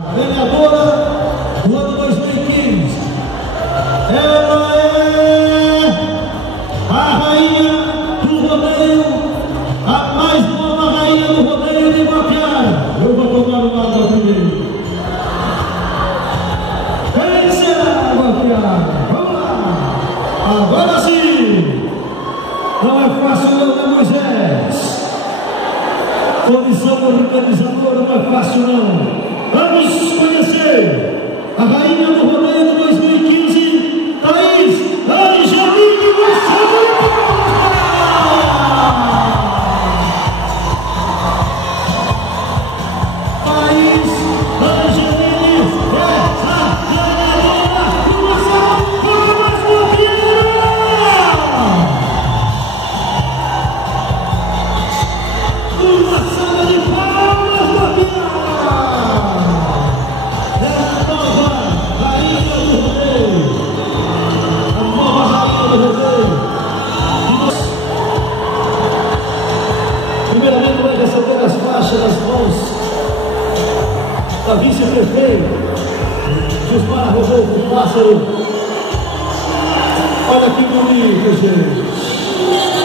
Vereadora do ano 2015. Ela é a rainha do rodeio, a mais nova rainha do rodeio de Guapiara. Eu vou tomar uma água primeiro. Quem será, Guapiara? Vamos lá. Agora sim. Não é fácil não, né, Moisés? Comissão organizadora não é fácil não. Vamos conhecer a rainha do rodeio de 2015, Thaís Angeline Marcelo. Thaís Angeline é a ganhadora do Marcelo Palmas Guapiara. Uma salva de palmas, Guapiara. Primeiramente, vai receber as faixas nas mãos da vice-prefeita Gilmar Rodolfo Pássaro. Olha que bonito, gente.